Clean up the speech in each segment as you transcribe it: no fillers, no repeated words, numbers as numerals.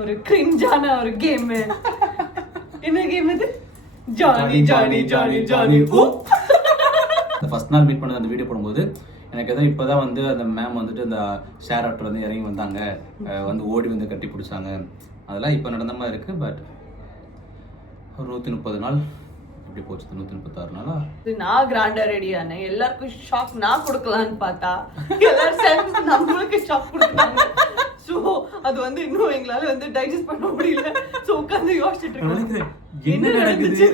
ஒரு கிரிஞ்சான ஒரு கேம். என்ன கேம் இது? Johnny Johnny Johnny Johnny. First நாள் மீட் பண்ணது அந்த வீடியோ போடும்போது எனக்கு ஏதோ இப்போதான் வந்து அந்த மேம் வந்துட்டு அந்த ஷேர் ஆக்டர் வந்து இறங்கி வந்தாங்க, வந்து ஓடி வந்து கட்டி பிடிச்சாங்க. அதெல்லாம் இப்போ நடந்த மாதிரி இருக்கு. பட் ஒரு 130 நாள் எப்படி போச்சு? 136 நாளா நான் கிராண்டா ரெடி ஆனேன். எல்லாருக்கும் ஷாக் நான் கொடுக்கலான்னு பார்த்தா எல்லாரும் சேர்ந்து நம்மளுக்கு ஷாக் கொடுத்தாங்க. ஸோ அது வந்து இன்னும் எங்களால வந்து டைஜஸ்ட் பண்ண முடியல. ஸோ உட்காந்து யோசிச்சுட்டு இருக்கேன் என்ன நடக்குது.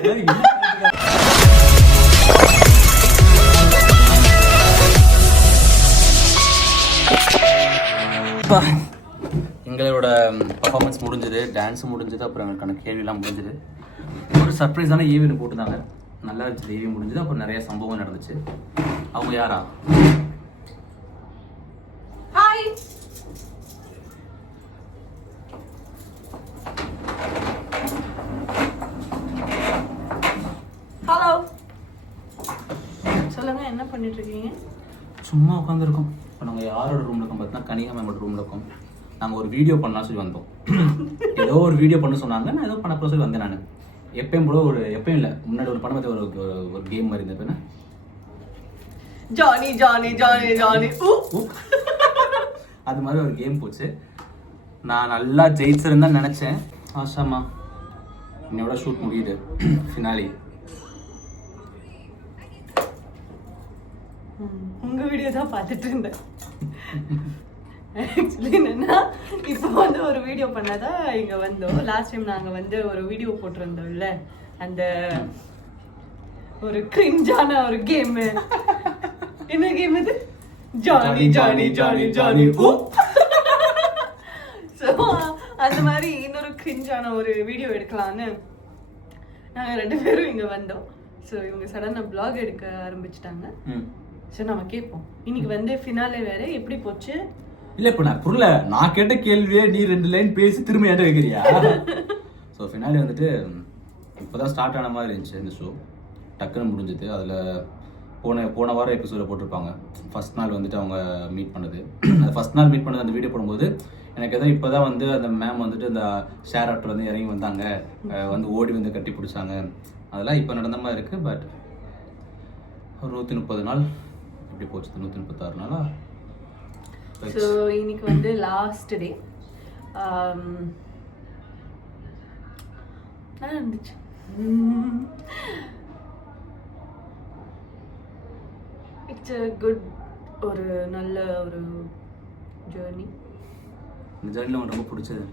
எங்களோட பர்ஃபார்மன்ஸ் முடிஞ்சது, டான்ஸும் முடிஞ்சது, அப்புறம் எங்களுக்கான கேள்வியெல்லாம் முடிஞ்சது. ஒரு சர்ப்ரைஸான ஈவெண்ட் போட்டுருந்தாங்க, நல்லா இருந்துச்சு. ஈவெண்ட் முடிஞ்சது, அப்புறம் நிறைய சம்பவம் நடந்துச்சு. அவங்க யாரா? ஹாய், ஹலோ, சொல்லுங்க என்ன பண்ணிட்டு இருக்கீங்க? சும்மா உட்காந்துருக்கோம். இப்போ நாங்கள் யாரோட ரூமில் இருக்கோம் பார்த்தீங்கன்னா கனிகா மேமோட ரூமில் இருக்கோம். நாங்கள் ஒரு வீடியோ பண்ணலாம் சொல்லி வந்தோம். ஏதோ ஒரு வீடியோ பண்ண சொன்னாங்க, நான் ஏதோ பண்ண சொல்லி வந்தேன். நான் எப்பயும் போல ஒரு எப்பயும் இல்லை, முன்னாடி ஒரு படம் பார்த்து ஒரு கேம் மாதிரி இருந்தது. Johnny Johnny Johnny Johnny. அது மாதிரி ஒரு கேம் போச்சு. நான் நல்லா ஜெயிச்சிருந்தேன்னு நினச்சேன். ஆஷாமா என்னோட ஷூட் முடியுது, ஃபினாலி. உங்க வீடியோ தான் பார்த்துட்டு இருந்தேன். ஆக்சுவலி என்னன்னா, இப்போ வந்து ஒரு வீடியோ பண்ணதா இங்க வந்தோம். லாஸ்ட் டைம் நாங்க வந்து ஒரு வீடியோ போட்டிருந்தோம்ல, அந்த ஒரு கிரிஞ்சான ஒரு கேம். என்ன கேம் இது? Johnny Johnny Johnny Johnny. So அந்த மாதிரி இன்னொரு கிரிஞ்சான ஒரு வீடியோ எடுக்கலான்னு நாங்க 2 பேரும் இங்க வந்தோம். ஸோ இவங்க சடனா பிளாக் எடுக்க ஆரம்பிச்சிட்டாங்க. சரி நம்ம கேட்போம். இன்னைக்கு வந்து ஃபினாலே வேற, எப்படி போச்சு? இல்லை இப்போ நான் புரியல, நான் கேட்ட கேள்வியே நீ 2 லைன் பேசி திரும்ப ஏன்ட்ட வைக்கிறியா? ஸோ ஃபினாலே வந்துட்டு இப்போ தான் ஸ்டார்ட் ஆன மாதிரி இருந்துச்சு. இந்த ஷோ டக்குன்னு முடிஞ்சது. அதில் போன வாரம் எபிசோட போட்டிருப்பாங்க. ஃபர்ஸ்ட் நாள் வந்துட்டு அவங்க மீட் பண்ணது. அந்த ஃபர்ஸ்ட் நாள் மீட் பண்ணது அந்த வீடியோ போடும்போது எனக்கு ஏதோ இப்போ தான் வந்து அந்த மேம் வந்துட்டு அந்த ஷேர் ஆக்டர் வந்து இறங்கி வந்தாங்க, வந்து ஓடி வந்து கட்டி பிடிச்சாங்க. அதெல்லாம் இப்போ நடந்த மாதிரி இருக்கு. பட் ஒரு 130 நாள் எப்படி போச்சு? 136 நாளா? ஸோ இன்னைக்கு வந்து லாஸ்ட் டே. நல்லா இருந்துச்சு. இட்ஸ் a குட், ஒரு நல்ல ஒரு ஜேர்னி. இந்த ஜேர்னியில் உங்களுக்கு ரொம்ப பிடிச்சது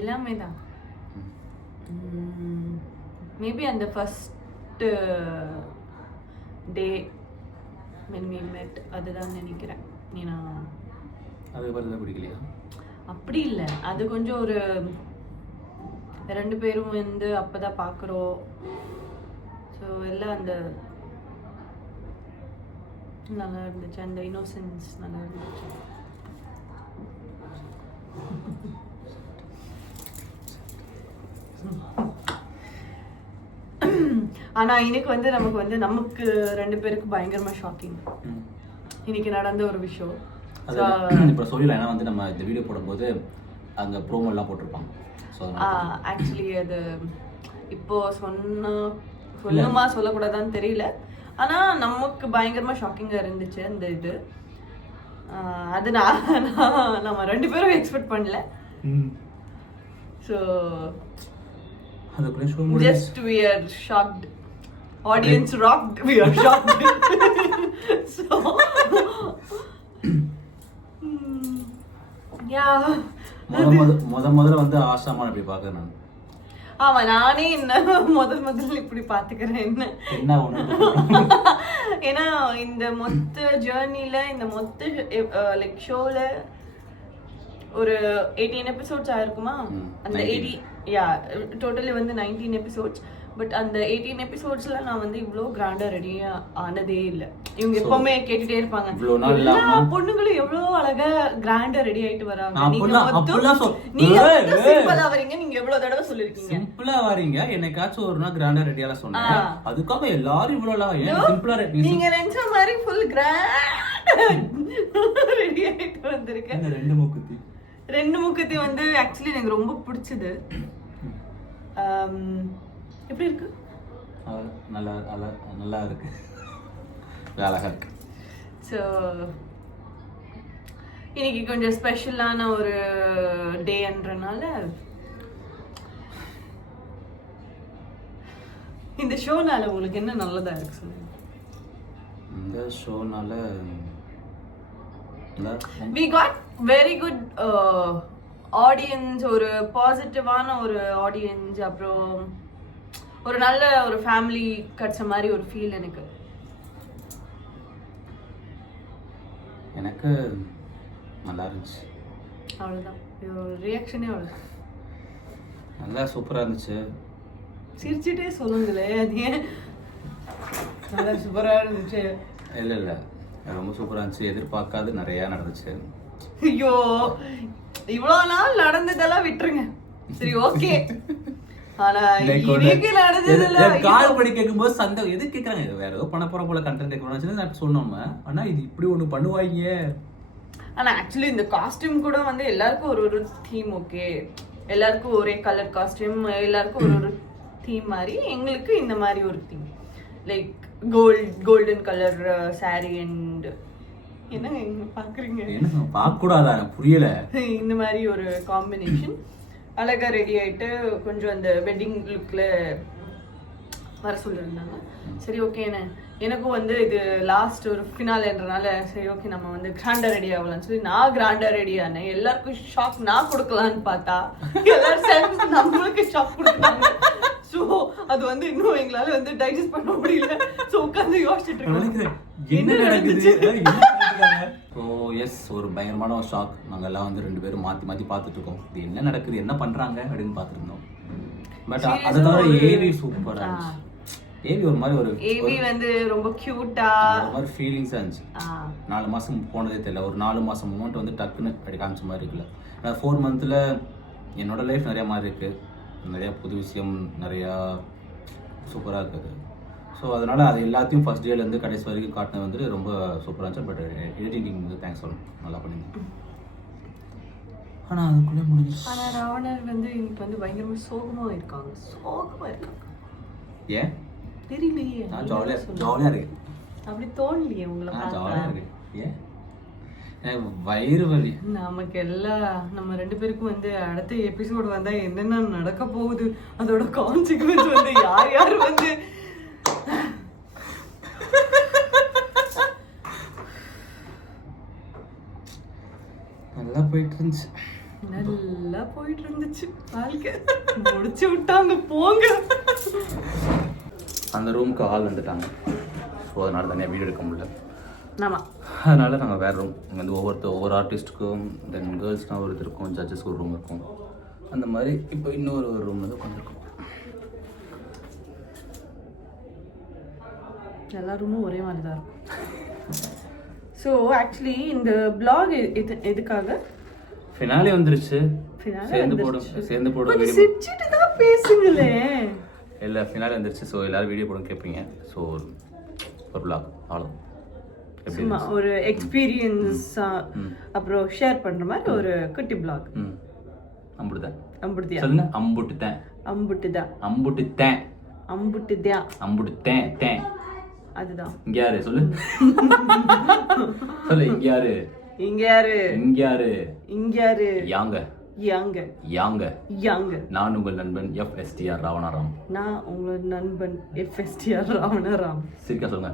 எல்லாமே தான். மேபி அந்த first day when we met அதுதான் நினைக்கிறேன். ஏன்னா அது தான் பிடிக்கலையா? அப்படி இல்லை, அது கொஞ்சம் ஒரு 2 பேரும் வந்து அப்பதான் பார்க்குறோம். ஸோ எல்லாம் அந்த நல்லா இருந்துச்சு, அந்த இன்னோசென்ஸ் நல்லா இருந்துச்சு. ஆனா இன்னைக்கு வந்து நமக்கு 2 பேருக்கு பயங்கரமா ஷாக்கிங் இன்னைக்கு நடந்த ஒரு விஷயம். இப்போ சொல்லல, ஏன்னா வந்து நம்ம இந்த வீடியோ போடும்போது அங்க ப்ரோமோ எல்லாம் போட்டிருப்பாங்க. ஸோ ஆக்சுவலி அது இப்போ சொன்னமா சொல்லக்கூடாதான்னு தெரியல. ஆனா நமக்கு பயங்கரமா ஷாக்கிங்கா இருந்துச்சு அந்த இது. அது நம்ம 2 பேரும் எக்ஸ்பெக்ட் பண்ணல. So just we are shocked. Audience rocked. We are shocked. So yeah. முதல்ல வந்து ஆஷாமா இப்படி பார்க்கறேன் நான். ஆமா, நானே என்ன முதல்ல இப்படி பாத்துக்கிறேன். என்ன ஒண்ணு ஏன்னா இந்த மொத்த ஜேர்னில, இந்த மொத்த லைக் ஷோல ஒரு 18 எபிசோட்ஸ் ஆயிருக்குமா? அந்த 80 டோட்டலி வந்து 19 எபிசோட்ஸ். பட் அந்த 18 எபிசோட்ஸ்ல நான் வந்து இவ்வளோ கிராண்டா ரெடியா ஆனதே இல்லை. இவங்க எப்பவுமே கேட்டுட்டே இருப்பாங்க, எல்லா பொண்ணுங்களும் எவ்வளவு அழகா கிராண்டா ரெடி ஆயிட்டு வராங்க, நீங்க சிம்பிளா வரீங்க. நீங்க எவ்வளவு தடவை சொல்லிருக்கீங்க சிம்பிளா வரீங்க, என்னைக்காச்சும் ஒரு நாள் கிராண்டா ரெடியால சொன்னேன். அதுக்காக எல்லாரும் இவ்வளவு சிம்பிளா நீங்க நினைச்ச மாதிரி ஃபுல் கிராண்ட் ரெடி ஆயிட்டு வந்திருக்கேன். மூக்குத்தி ரெண்டு மூக்குத்தி வந்து ஆக்சுவலி எனக்கு ரொம்ப பிடிச்சது. எப்படி இருக்கு? நல்லா இருக்கு, அழகா இருக்கு. ஸோ இன்னைக்கு கொஞ்சம் ஸ்பெஷலான ஒரு டேன்றனால இந்த ஷோனால உங்களுக்கு என்ன நல்லதா இருக்கு சொல்லுங்க. இந்த ஷோனால we got very good audience, ஒரு பாசிட்டிவான ஒரு ஆடியன்ஸ், அப்புறம் ஒரு நல்ல ஒரு ஃபேமிலி கிடைச்ச மாதிரி ஒரு ஃபீல் எனக்கு நல்லா இருந்துச்சு. அவ்வளோதான் ரியாக்ஷனே. அவ்வளோ நல்லா சூப்பராக இருந்துச்சு. சிரிச்சுட்டே சொல்லுங்களே, அது ஏன் நல்லா சூப்பராக இருந்துச்சு? இல்லை ரொம்ப சூப்பராக இருந்துச்சு. எதிர்பார்க்காது நிறையா நடந்துச்சு. ஐயோ இவ்வளோ நாள் நடந்ததெல்லாம் விட்டுருங்க, சரி ஓகே. ஆனா இன்னைக்கு நடந்ததெல்லாம் கால் படி கேட்கும்போது சந்தேகம் எது கேட்குறாங்க, வேற ஏதோ பண்ண போற போல கண்டென்ட் கேட்கணும் சொன்னோம். ஆனா இது இப்படி ஒன்று பண்ணுவாங்க. ஆனா ஆக்சுவலி இந்த காஸ்டியூம் கூட வந்து எல்லாருக்கும் ஒரு ஒரு தீம். ஓகே, எல்லாருக்கும் ஒரே கலர் காஸ்டியூம், எல்லாருக்கும் ஒரு ஒரு தீம் மாதிரி. எங்களுக்கு இந்த மாதிரி ஒரு theme, like golden colour sorry and என்னங்க பாக்குறீங்க, என்ன பார்க்க கூடாதா புரியல, இந்த மாதிரி ஒரு காம்பினேஷன். அழகா ரெடி ஆயிட்டு கொஞ்சம் அந்த வெட்டிங் லுக்ல வர சொல்லியிருந்தாங்க. சரி ஓகேண்ணே, எனக்கும் வந்து இது லாஸ்ட் ஒரு ஃபினாலேன்றனால சரி ஓகே நம்ம வந்து கிராண்டா ரெடி ஆகலாம்னு சொல்லி நான் கிராண்டா ரெடி ஆனேன். எல்லாருக்கும் ஷாக் நான் கொடுக்கலான்னு பார்த்தா எல்லாரும் சேர்ந்து நம்மளுக்கு ஷாக் கொடுத்தாங்க. ஸோ அது வந்து இன்னும் எங்களால வந்து டைஜஸ்ட் பண்ண முடியல. ஸோ உட்காந்து யோசிச்சுட்டு இருக்கேன் என்ன நடக்குது. ஸோ எஸ், ஒரு பயங்கரமான ஒரு ஷாக். நாங்கள் எல்லாம் வந்து 2 பேரும் மாற்றி பார்த்துட்டு இருக்கோம், இது என்ன நடக்குது என்ன பண்ணுறாங்க அப்படின்னு பார்த்துருந்தோம். பட் அதை தவிர ஏவி சூப்பராக இருந்துச்சு. ஏவி ஒரு மாதிரி ஒரு ஏவி வந்து ரொம்ப கியூட்டா ஒரு மாதிரி ஃபீலிங்ஸாக இருந்துச்சு. 4 மாதம் போனதே தெரியல. ஒரு 4 மாதம் மூமெண்ட் வந்து டக்குன்னு அப்படி காமிச்ச மாதிரி இருக்குல்ல. 4 மந்த்தில் என்னோட லைஃப் நிறையா மாதிரி இருக்குது, நிறையா புது விஷயம் நிறையா சூப்பராக இருக்குது. ஸோ அதனால் அது எல்லாத்தையும் ஃபர்ஸ்ட் டேலேருந்து கடைசி வரைக்கும் காட்டினது வந்து ரொம்ப சூப்பராக இருந்துச்சு. பட் எடிட்டிங் வந்து தேங்க்ஸ் சொல்லணும், நல்லா பண்ணியிருந்தேன். ஆனால் அதுக்குள்ளே முடிஞ்சிச்சு. ஆனால் ராவணர் வந்து இன்னைக்கு வந்து பயங்கரமாக சோகமாக இருக்காங்க. ஏன் தெரியலையே, நான் ஜாலியாக இருக்கேன். அப்படி தோணலையே உங்களை ஜாலியாக இருக்கேன். ஏன் எனக்கு வயிறு வலி. நமக்கு எல்லாம் நம்ம 2 பேருக்கும் வந்து அடுத்த எபிசோடு வந்தா என்னென்ன நடக்க போகுது, அதோட கான்சிக்வன்ஸ் வந்து யார் வந்து நல்லா போயிட்டு இருந்துச்சு வாழ்க்கை. முடிச்சு விட்டாங்க போங்க. அந்த ரூமுக்கு ஆள் வந்துட்டாங்க. ஸோ அதனால தனியாக வீடியோ எடுக்க முடியல. ஆமாம், அதனால நாங்கள் வேறு ரூம் இங்கே வந்து ஒவ்வொரு ஆர்டிஸ்ட்டுக்கும் தென் கேர்ள்ஸ்னால் ஒரு இது இருக்கும், ஜட்ஜஸ்க்கு ஒரு ரூம் இருக்கும். அந்த மாதிரி இப்போ இன்னொரு ரூம் வந்து உட்காந்துருக்கோம். எல்லா ரூமும் ஒரே மாதிரி தான் இருக்கும். ஸோ ஆக்சுவலி இந்த பிளாக் எதுக்காக ஃபினாலே வந்துருச்சு. சேர்ந்து போடும் சிரிச்சிட்டு தான் பேசுங்களே. இல்லை ஃபினாலே வந்துருச்சு. ஸோ எல்லோரும் வீடியோ போட கேட்பீங்க. ஸோ ஒரு பிளாக் அவ்வளோ சும்மா ஒரு எக்ஸ்பீரியன்ஸ் அப்புறம் ஷேர் பண்ற மாதிரி ஒரு குட்டி பிளாக். அம்புட்டுதான் சொல்லுங்க. அம்புட்டுதான் அதுதான். இங்க யாரு சொல்லு. சொல்லு. இங்க யாரு யாங்க. நான் உங்கள் நண்பன் FSTR ராவணாராம். சரிக்கா சொல்லுங்க.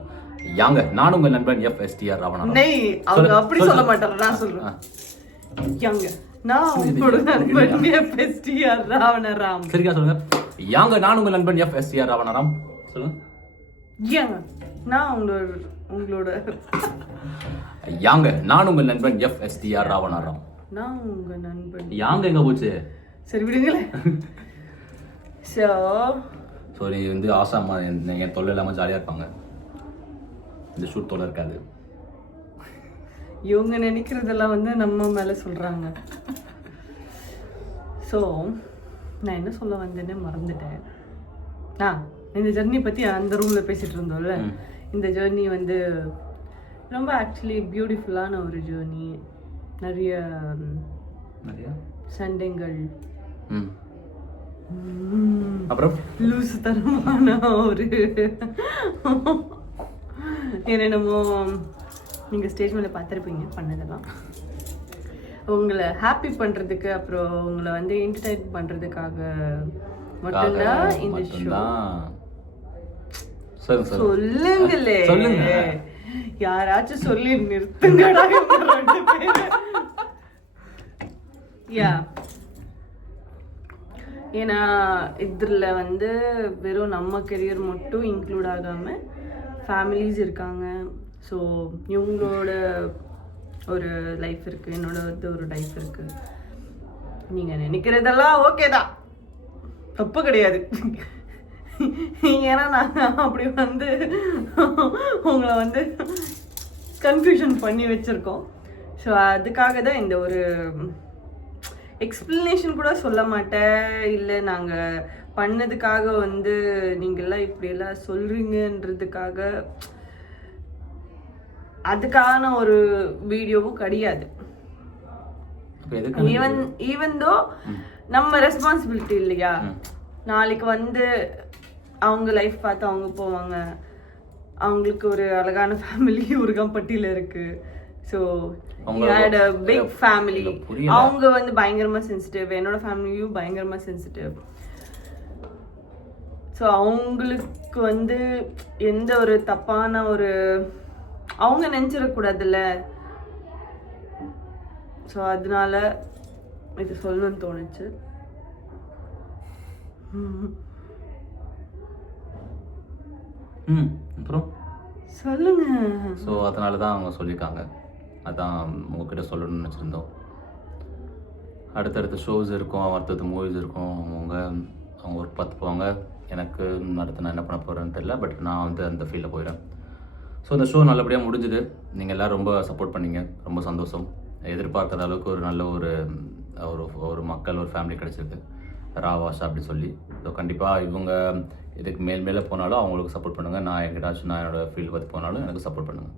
யாங்க. நான் உங்கள் நண்பன் FSTR ராவணாராம். அவங்க அப்படி சொல்ல மாட்டாரு, நான் சொல்றேன். யாங்க. நான் உங்களோட நண்பன் FSTR ராவணாராம். சரிக்கா சொல்லுங்க. யாங்க. நான் உங்கள் நண்பன் FSTR ராவணாராம். சொல்லுங்க. யாங்க. நான் உங்களோட யாங்க. நான் உங்கள் நண்பன் FSTR ராவணாராம். நான் உங்க நண்பன். யாங்க எங்க போச்சு? சரி விடுங்களே. ஸோ நீ வந்து ஆசாமா என் தொல்லை இல்லாமல் ஜாலியாக இருப்பாங்க. இந்த ஷூட் தொல்லை இருக்காது. இவங்க நினைக்கிறதெல்லாம் வந்து நம்ம மேலே சொல்கிறாங்க. ஸோ நான் என்ன சொல்ல வந்தேன்னு மறந்துட்டேன். இந்த ஜர்னி பற்றி அந்த ரூமில் பேசிகிட்டு இருந்தோம்ல. இந்த ஜர்னி வந்து ரொம்ப ஆக்சுவலி பியூட்டிஃபுல்லான ஒரு ஜேர்னி. நிறைய சண்டைகள், அப்புறம் லூசு தரமான ஒரு என்னென்னமோ நீங்கள் ஸ்டேஜ் மேலே பார்த்துருப்பீங்க பண்ணதெல்லாம். உங்களை ஹாப்பி பண்ணுறதுக்கு, அப்புறம் உங்களை வந்து என்டர்டைன் பண்ணுறதுக்காக மட்டும்தான் இந்த ஷோ. சொல்லுங்களே, யாராச்சும் சொல்லி நிறுத்துங்கடா. யா, ஏன்னா இதில் வந்து வெறும் நம்ம கெரியர் மட்டும் இன்க்ளூட் ஆகாமல் ஃபேமிலிஸ் இருக்காங்க. ஸோ இவங்களோட ஒரு லைஃப் இருக்குது, என்னோட ஒரு லைஃப் இருக்குது. நீங்கள் நினைக்கிறதெல்லாம் ஓகே தான், தப்பு கிடையாது. ஏன்னா நாங்கள் அப்படி வந்து உங்களை வந்து கன்ஃபியூஷன் பண்ணி வச்சுருக்கோம். ஸோ அதுக்காக தான் இந்த ஒரு எக்ஸ்பிளனேஷன் கூட சொல்ல மாட்டேன். இல்லை நாங்கள் பண்ணதுக்காக வந்து நீங்கள்லாம் இப்படியெல்லாம் சொல்கிறீங்கன்றதுக்காக அதுக்கான ஒரு வீடியோவும் கிடையாது. ஈவன் தோ நம்ம ரெஸ்பான்சிபிலிட்டி இல்லையா, நாளைக்கு வந்து அவங்க லைஃப் பார்த்து அவங்க போவாங்க. அவங்களுக்கு ஒரு அழகான ஃபேமிலி உருகம்பட்டியில் இருக்கு. ஸோ பிக் ஃபேமிலி, அவங்க வந்து பயங்கரமா சென்சிட்டிவ், என்னோட ஃபேமிலியும் பயங்கரமா சென்சிட்டிவ். ஸோ அவங்களுக்கு வந்து எந்த ஒரு தப்பான ஒரு அவங்க நினச்சிடக்கூடாதுல்ல. ஸோ அதனால இது சொல்லணும்னு தோணுச்சு. அப்புறம் சொல்லுங்க. ஸோ அதனால தான் அவங்க சொல்லியிருக்காங்க, அதான் உங்ககிட்ட சொல்லணும்னு நினச்சிருந்தோம். அடுத்தடுத்த ஷோஸ் இருக்கும், அடுத்தடுத்த மூவிஸ் இருக்கும். அவங்க ஒர்க் பார்த்து போவாங்க. எனக்கு அடுத்து நான் என்ன பண்ண போகிறேன்னு தெரியல, பட் நான் வந்து அந்த ஃபீல்டில் போயிடுறேன். ஸோ இந்த ஷோ நல்லபடியாக முடிஞ்சுது. நீங்கள் எல்லோரும் ரொம்ப சப்போர்ட் பண்ணீங்க, ரொம்ப சந்தோஷம். எதிர்பார்க்காத அளவுக்கு ஒரு நல்ல ஒரு மக்கள், ஒரு ஃபேமிலி கிடச்சிருக்கு, ராவாஷா அப்படி சொல்லி. ஸோ கண்டிப்பாக இவங்க இதுக்கு மேலே போனாலும் அவங்களுக்கு சப்போர்ட் பண்ணுங்கள். நான் எங்கிட்டாச்சும் நான் என்னோடய ஃபீல்டு பார்த்து போனாலும் எனக்கு சப்போர்ட் பண்ணுங்கள்.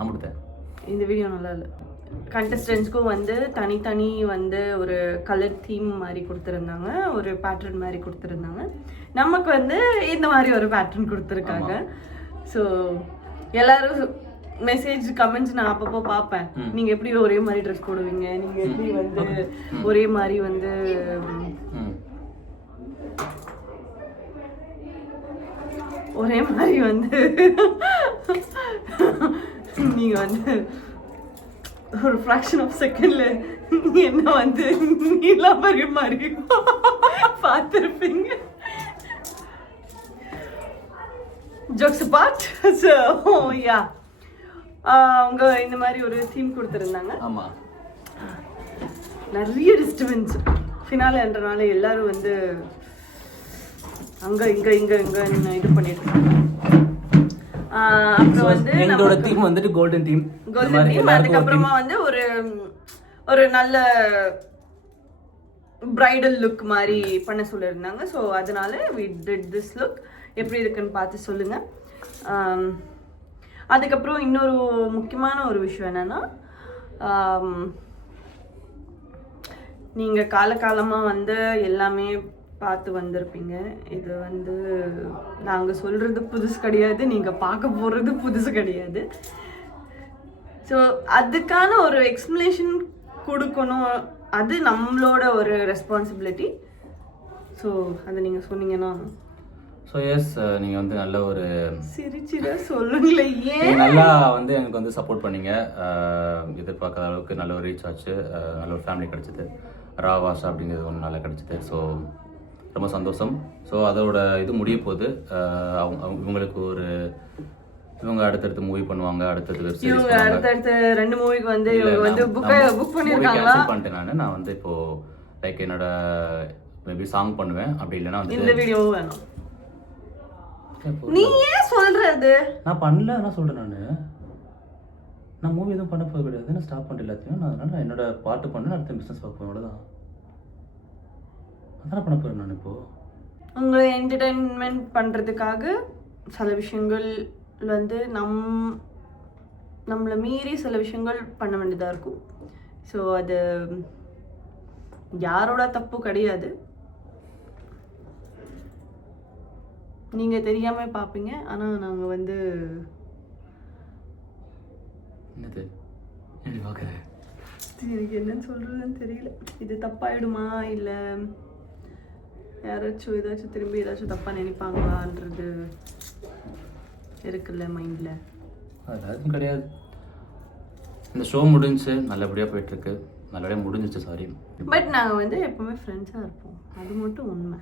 அம்பிட்டேன். இந்த வீடியோ நல்லா இல்லை. கண்டஸ்டன்ஸ்க்கும் வந்து தனித்தனி வந்து ஒரு கலர் தீம் மாதிரி கொடுத்துருந்தாங்க, ஒரு பேட்டர்ன் மாதிரி கொடுத்துருந்தாங்க. நமக்கு வந்து இந்த மாதிரி ஒரு பேட்டர்ன் கொடுத்துருக்காங்க. ஸோ எல்லாரும் மெசேஜ் கமெண்ட்ஸ் நான் அப்பப்போ பார்ப்பேன். நீங்கள் எப்படி ஒரே மாதிரி ட்ரெஸ் போடுவீங்க, நீங்கள் எப்படி வந்து ஒரே மாதிரி வந்து நீங்க வந்து ஒரு ஃப்ராக்ஷன் ஆஃப் செகண்ட்ல என்ன வந்து நீலாம்பரி மாதிரி பார்த்துருப்பீங்க. Jokes abort. ஸோ யா, அவங்க இந்த மாதிரி ஒரு தீம் கொடுத்துருந்தாங்க. ஆமாம், நிறைய டிஸ்டர்பன்ஸ் ஃபினாலேன்றனால எல்லாரும் வந்து அங்கே இங்கே இது பண்ணிட்டு இருக்காங்க. அப்புறம் வந்து எங்களோட தீம் வந்துட்டு கோல்டன் தீம். அதுக்கப்புறமா வந்து ஒரு நல்ல பிரைடல் லுக் மாதிரி பண்ண சொல்லியிருந்தாங்க. ஸோ அதனால we did this look. எப்படி இருக்குன்னு பார்த்து சொல்லுங்க. அதுக்கப்புறம் இன்னொரு முக்கியமான ஒரு விஷயம் என்னன்னா, நீங்கள் காலகாலமாக வந்து எல்லாமே பார்த்து வந்திருப்பீங்க. இது வந்து நாங்கள் சொல்கிறது புதுசு கிடையாது, நீங்கள் பார்க்க போகிறது புதுசு கிடையாது. ஸோ அதுக்கான ஒரு எக்ஸ்பிளனேஷன் கொடுக்கணும், அது நம்மளோட ஒரு ரெஸ்பான்சிபிலிட்டி. ஸோ அதை நீங்கள் சொன்னீங்கன்னா. ஸோ எஸ், நீங்கள் வந்து நல்ல ஒரு சிரிச்சிட சொல்லுங்களே, ஏன் நல்லா வந்து எனக்கு வந்து சப்போர்ட் பண்ணீங்க. எதிர்பார்க்காத அளவுக்கு நல்ல ஒரு ரீச் ஆச்சு, நல்ல ஒரு ஃபேமிலி கிடச்சிது, ராவாஷா அப்படிங்கிறது ஒன்று நல்லா கிடச்சிது. ஸோ ரொம்ப சந்தோஷம். ஸோ அதோட இது முடிய போகுது. இவங்க அடுத்தடுத்து மூவி பண்ணுவாங்க, அடுத்தடுத்து வெப் சீரிஸ் அடுத்தடுத்து 2 மூவிக்கு வந்து இவங்க வந்து புக் பண்ணிருக்காங்க. பண்ணிட்டேன் நான் வந்து இப்போ லைக் என்னோட மேபி சாங் பண்ணுவேன், அப்படி இல்லைன்னா வந்து இந்த வீடியோ வேணும். நீ ஏன் சொல்றது? நான் பண்ணல, நான் சொல்றேன். நான் மூவி எதுவும் பண்ண போக கிடையாது, நான் ஸ்டாப் பண்ணிட்டு எல்லாத்தையும். அதனால என்னோட பாட்டு பண்ண அடுத்த பிஸ்னஸ் பார்க்க போகிறேன், அவ்வளோதான். அதான் பண்ண போகிறேன் நான். இப்போது உங்களை என்டர்டெயின்மெண்ட் பண்ணுறதுக்காக சில விஷயங்கள் வந்து நம்மளை மீறி சில விஷயங்கள் பண்ண வேண்டியதாக இருக்கும். ஸோ அது யாரோட தப்பு கிடையாது. நீங்கள் தெரியாமல் பார்ப்பீங்க. ஆனால் நாங்கள் வந்து என்னது எப்படி பார்க்குறேன் எனக்கு என்னன்னு சொல்கிறதுன்னு தெரியல. இது தப்பாயிடுமா இல்லை யாராச்சும் ஏதாச்சும் திரும்பி ஏதாச்சும் தப்பாக நினைப்பாங்களான்றது இருக்குல்ல மைண்டில். அதெல்லாம் கிடையாது. இந்த ஷோ முடிஞ்சு நல்லபடியாக போயிட்டுருக்கு. நல்லபடியாக முடிஞ்சிச்சு. சாரி. பட் நாங்கள் வந்து எப்போவுமே ஃப்ரெண்ட்ஸாக இருப்போம். அது மட்டும் உண்மை.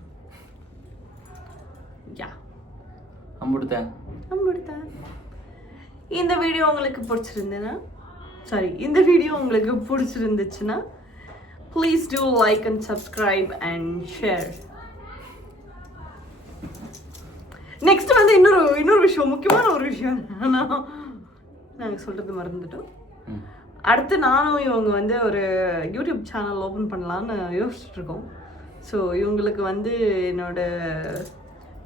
யா அம்புடுத்தேன். இந்த வீடியோ உங்களுக்கு பிடிச்சிருந்துச்சுன்னா please do like and subscribe and share. Next வந்து இன்னொரு விஷயம், முக்கியமான ஒரு விஷயம் நாங்கள் சொல்றது மறந்துட்டோம். அடுத்து நானும் இவங்க வந்து ஒரு யூடியூப் சேனல் ஓப்பன் பண்ணலான்னு யோசிச்சுட்டு இருக்கோம். ஸோ இவங்களுக்கு வந்து என்னோட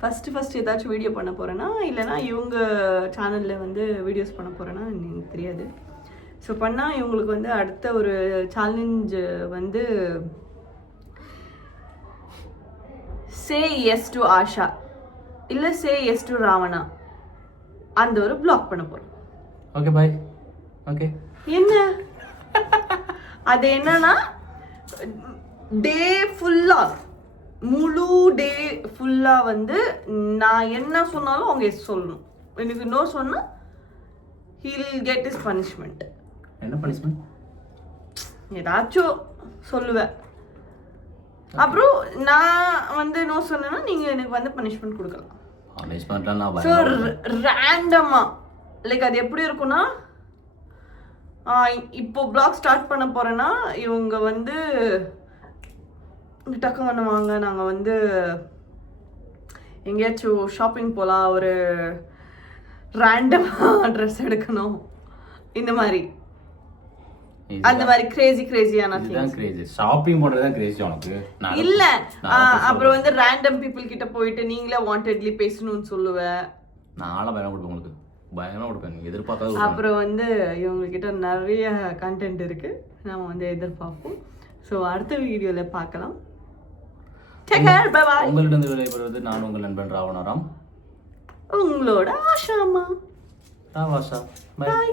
ஃபஸ்ட்டு ஏதாச்சும் வீடியோ பண்ண போகிறேன்னா இல்லைனா இவங்க சேனலில் வந்து வீடியோஸ் பண்ண போகிறேன்னா எனக்கு தெரியாது. ஸோ பண்ணால் இவங்களுக்கு வந்து அடுத்த ஒரு சேலஞ்சு வந்து சே எஸ் டு ஆஷா இல்லை சே எஸ் டு ராவணா அந்த ஒரு பிளாக் பண்ண போகிறோம். Okay bye. ஓகே என்ன அது என்னன்னா டே ஃபுல்லாக முழு டே ஃபுல்லாக வந்து நான் என்ன சொன்னாலும் அவங்க எஸ் சொல்லணும். எனக்கு நோ சொன்னால் ஹீல் கெட் இஸ் பனிஷ்மெண்ட். என்ன பனிஷ்மெண்ட்? ஏதாச்சும் சொல்லுவேன். அப்புறம் நான் வந்து நோ சொன்னேன்னா நீங்கள் எனக்கு வந்து பனிஷ்மெண்ட் கொடுக்கலாம். ஸோ ரேண்டமாக லைக் அது எப்படி இருக்குன்னா இப்போ பிளாக் ஸ்டார்ட் பண்ண போகிறேன்னா இவங்க வந்து டக்கு பண்ணுவாங்க. நாங்கள் வந்து எங்கேயாச்சும் ஷாப்பிங் போகலாம், ஒரு ரேண்டமாக ட்ரெஸ் எடுக்கணும், இந்த மாதிரி அந்த மாதிரி கிரேசியான ஷாப்பிங் போறது தான் கிரேசி உனக்கு இல்ல. அப்புறம் வந்து ரேண்டம் பீப்புள் கிட்ட போயிட்டு நீங்களே வாண்டட்லி பேசணும்னு சொல்லுவேன். நானும் பயம் கொடுப்பேன் உங்களுக்கு, பயமா கொடுப்பேன் எதிர்பார்க்காத. அப்புறம் வந்து இவங்க கிட்ட நிறைய கண்டென்ட் இருக்கு, நம்ம வந்து எதிர்பார்ப்போம். ஸோ அடுத்த வீடியோல பார்க்கலாம். Take care, bye bye. உங்களிடம் விடைபெறுவது நான் உங்கள் நண்பன் ராவணராம். உங்களோட ஆஷாமா. ராவாஷா. பை.